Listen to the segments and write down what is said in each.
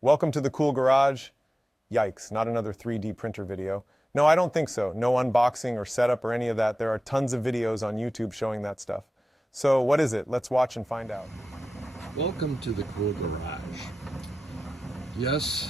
Welcome to the cool garage. Yikes, not another 3D printer video. No, I don't think so. No unboxing or setup or any of that. There are tons of videos on YouTube showing that stuff. So what is it? Let's watch and find out. Welcome to the cool garage. Yes,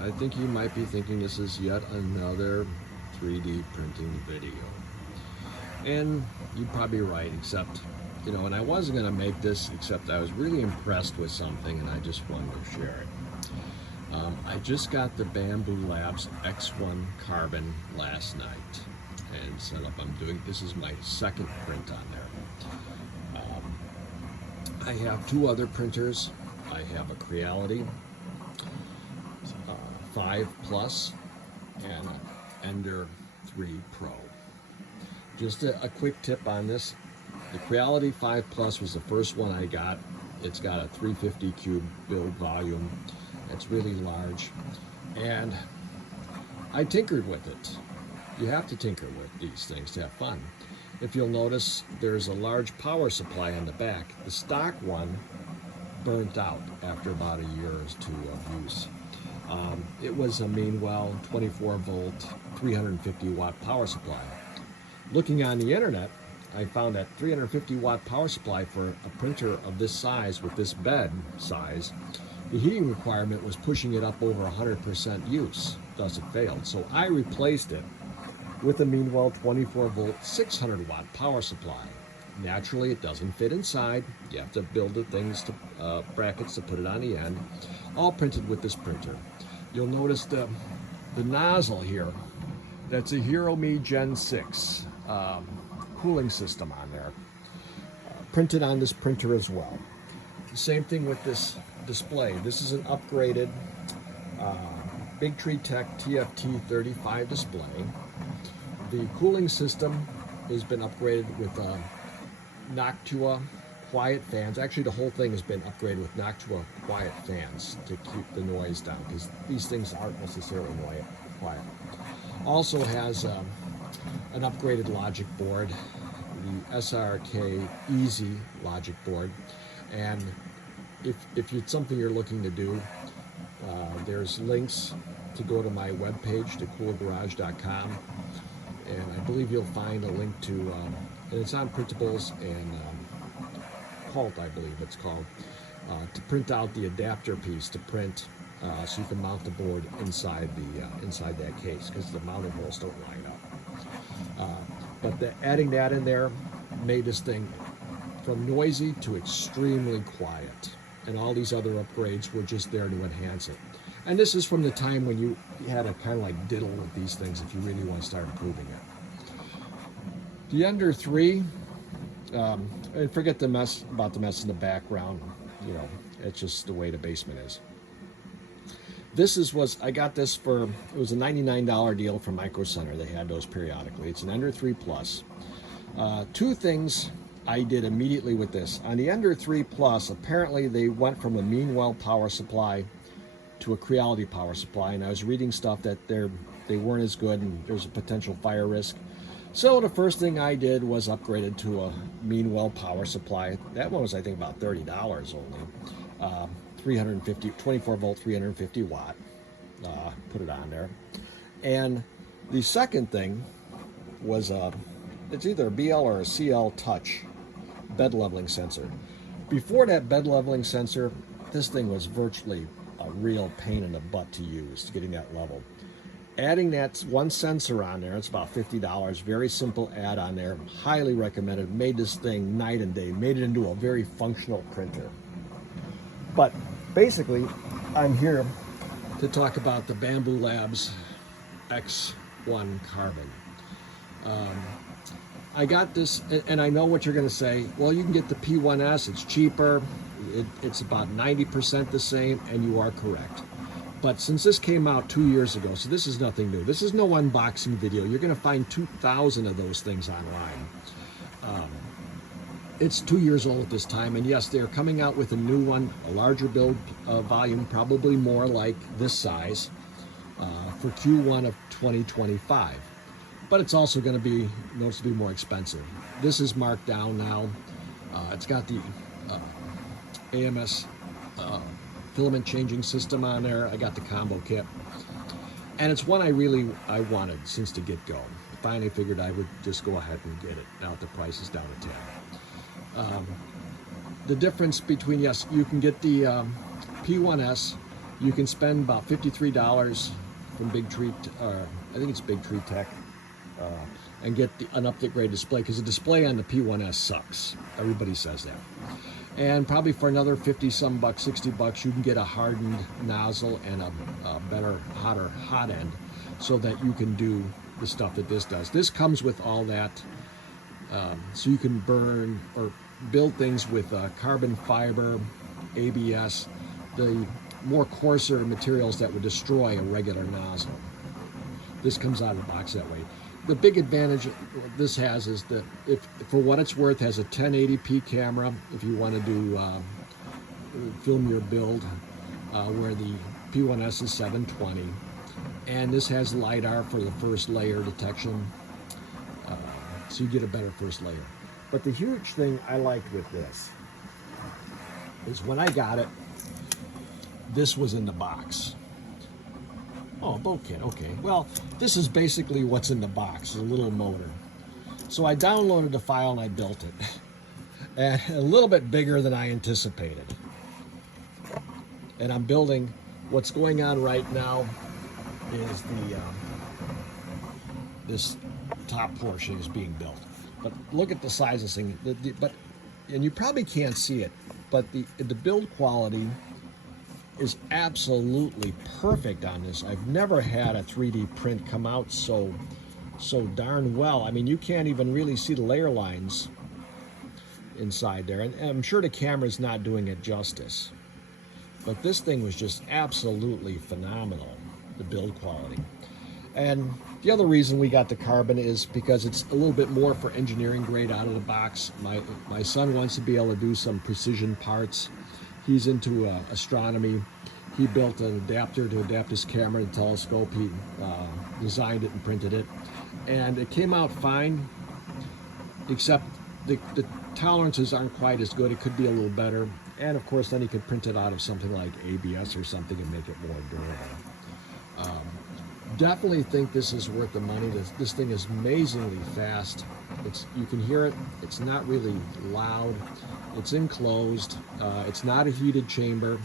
I think you might be thinking this is yet another 3D printing video. And you're probably right, except, and I wasn't going to make this, except I was really impressed with something and I just wanted to share it. I just got the Bamboo Labs X1 Carbon last night and set up. This is my second print on there. I have two other printers. I have a Creality 5 Plus and an Ender 3 Pro. Just a quick tip on this. The Creality 5 Plus was the first one I got. It's got a 350 cube build volume. It's really large. And I tinkered with it. You have to tinker with these things to have fun. If you'll notice, there's a large power supply on the back. The stock one burnt out after about a year or two of use. It was a Meanwell 24 volt, 350 watt power supply. Looking on the internet, I found that 350 watt power supply for a printer of this size with this bed size, the heating requirement was pushing it up over 100% use, thus it failed. So I replaced it with a Meanwell 24 volt 600 watt power supply. Naturally, it doesn't fit inside. You have to build the things to brackets to put it on the end, all printed with this printer. You'll notice the nozzle here. That's a HeroMe Gen 6 cooling system on there, printed on this printer as well. Same thing with this display. This is an upgraded Big Tree Tech TFT 35 display. The cooling system has been upgraded with Noctua quiet fans. Actually, the whole thing has been upgraded with Noctua quiet fans to keep the noise down, because these things aren't necessarily quiet. Also has an upgraded logic board, the SRK Easy logic board. And if it's something you're looking to do, there's links to go to my webpage, thecoolgarage.com, and I believe you'll find a link to, and it's on Printables and Cult, I believe it's called, to print out the adapter piece to print, so you can mount the board inside that case, because the mounting holes don't line up. But adding that in there made this thing from noisy to extremely quiet, and all these other upgrades were just there to enhance it. And this is from the time when you had to kind of like diddle with these things if you really want to start improving it. The Ender 3, and forget the mess in the background. It's just the way the basement is. I got this it was a $99 deal from Micro Center. They had those periodically. It's an Ender 3 Plus. Two things I did immediately with this. On the Ender 3 Plus, apparently they went from a Meanwell power supply to a Creality power supply, and I was reading stuff that they weren't as good and there's a potential fire risk. So the first thing I did was upgraded to a Meanwell power supply. That one was, I think, about $30 only. 24 volt, 350 watt. Put it on there. And the second thing was it's either a BL or a CL Touch bed leveling sensor. Before that bed leveling sensor, this thing was virtually a real pain in the butt to use, getting that level. Adding that one sensor on there, it's about $50, very simple add on there, highly recommended, made this thing night and day, made it into a very functional printer. But basically, I'm here to talk about the Bamboo Labs X1 Carbon. I got this, and I know what you're going to say. Well, you can get the P1S, it's cheaper, it's about 90% the same, and you are correct. But since this came out 2 years ago, so this is nothing new. This is no unboxing video. You're going to find 2,000 of those things online. It's 2 years old at this time, and yes, they're coming out with a new one, a larger build volume, probably more like this size, for Q1 of 2025. But it's also going to be noticeably more expensive. This is marked down now. It's got the AMS filament changing system on there. I got the combo kit. And it's one I wanted since the get-go. Finally figured I would just go ahead and get it. Now the price is down to 10. The difference between, yes, you can get the P1S. You can spend about $53 from Big Tree, I think it's Big Tree Tech, and get an upgrade display, because the display on the P1S sucks. Everybody says that. And probably for another 50 some bucks, 60 bucks, you can get a hardened nozzle and a better, hotter hot end, so that you can do the stuff that this does. This comes with all that, so you can burn or build things with carbon fiber, ABS, the more coarser materials that would destroy a regular nozzle. This comes out of the box that way. The big advantage this has is that, if for what it's worth, has a 1080p camera if you want to do film your build, where the P1S is 720, and this has LiDAR for the first layer detection, so you get a better first layer. But the huge thing I liked with this is when I got it, this was in the box. Oh, a boat kit, okay. Well, this is basically what's in the box, a little motor. So I downloaded the file and I built it. And a little bit bigger than I anticipated. And I'm building, what's going on right now is this top portion is being built. But look at the size of this thing. And you probably can't see it, but the build quality is absolutely perfect on this. I've never had a 3D print come out so darn well. I mean, you can't even really see the layer lines inside there, and I'm sure the camera's not doing it justice. But this thing was just absolutely phenomenal, the build quality. And the other reason we got the carbon is because it's a little bit more for engineering grade out of the box. My son wants to be able to do some precision parts. He's into astronomy. He built an adapter to adapt his camera to telescope. He designed it and printed it. And it came out fine, except the tolerances aren't quite as good. It could be a little better. And of course, then he could print it out of something like ABS or something and make it more durable. Definitely think this is worth the money. This thing is amazingly fast. You can hear it. It's not really loud. It's enclosed. It's not a heated chamber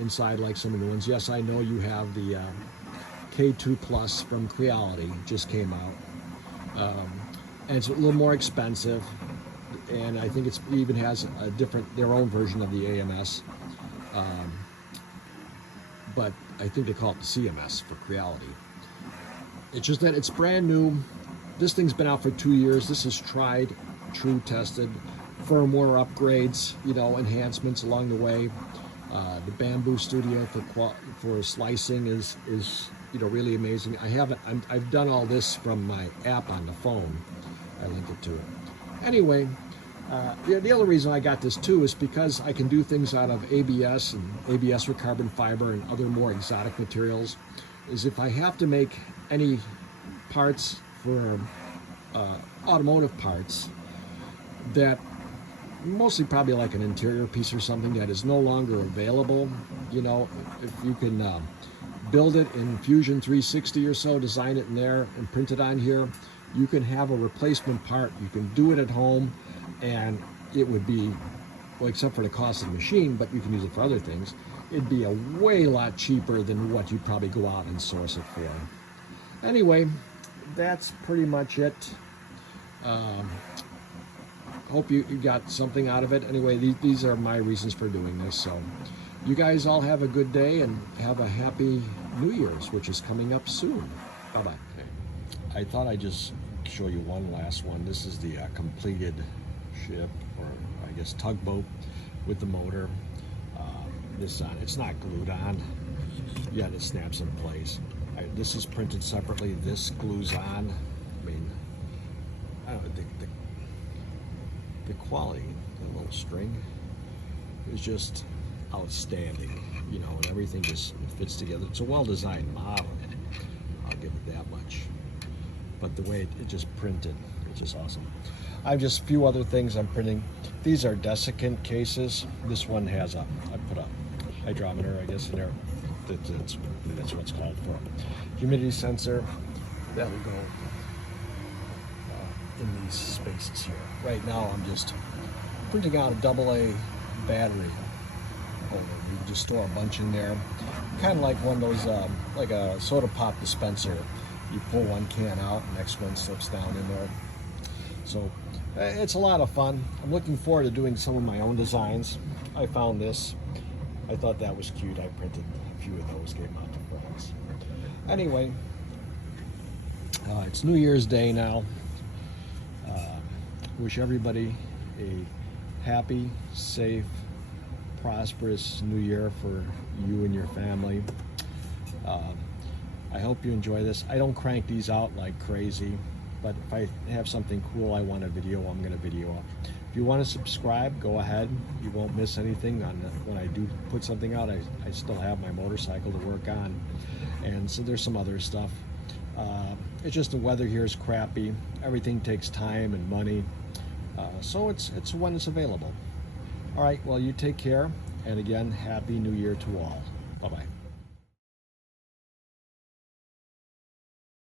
inside like some of the ones. Yes, I know you have the K2 Plus from Creality, just came out. And it's a little more expensive. And I think it even has their own version of the AMS. But I think they call it the CMS for Creality. It's just that it's brand new. This thing's been out for 2 years. This is tried, true, tested. Firmware upgrades, enhancements along the way. The Bamboo Studio for slicing is really amazing. I've done all this from my app on the phone. I link it to it. Anyway, the other reason I got this too is because I can do things out of ABS and ABS with carbon fiber and other more exotic materials. Is if I have to make any parts for automotive parts that mostly probably like an interior piece or something that is no longer available, if you can build it in Fusion 360 or so, design it in there and print it on here, you can have a replacement part. You can do it at home, and it would be, well, except for the cost of the machine, but you can use it for other things, it'd be a way lot cheaper than what you'd probably go out and source it for. Anyway, that's pretty much it. Hope you got something out of it. Anyway, these are my reasons for doing this. So you guys all have a good day and have a happy New Year's, which is coming up soon. Bye-bye. Okay. I thought I'd just show you one last one. This is the completed ship, or I guess tugboat, with the motor. This on. It's not glued on. Yeah, it snaps in place. This is printed separately. This glues on. I mean, I don't know, the quality, the little string, is just outstanding, and everything just fits together. It's a well-designed model. I'll give it that much. But the way it just printed, it's just awesome. I have just a few other things I'm printing. These are desiccant cases. This one has I put a hydrometer, I guess, in there. That's what it's called for. Humidity sensor. That will go in these spaces here. Right now, I'm just printing out a AA battery holder. You can just store a bunch in there, kind of like one of those, like a soda pop dispenser. You pull one can out, the next one slips down in there. So it's a lot of fun. I'm looking forward to doing some of my own designs. I found this. I thought that was cute. I printed a few of those, gave them out to friends. Anyway, it's New Year's Day now. Wish everybody a happy, safe, prosperous New Year for you and your family. I hope you enjoy this. I don't crank these out like crazy, but if I have something cool I want to video, I'm going to video up. If you want to subscribe, go ahead. You won't miss anything when I do put something out. I still have my motorcycle to work on, and so there's some other stuff. It's just the weather here is crappy. Everything takes time and money, so it's when it's available. All right, well, you take care, and again, Happy New Year to all. Bye-bye.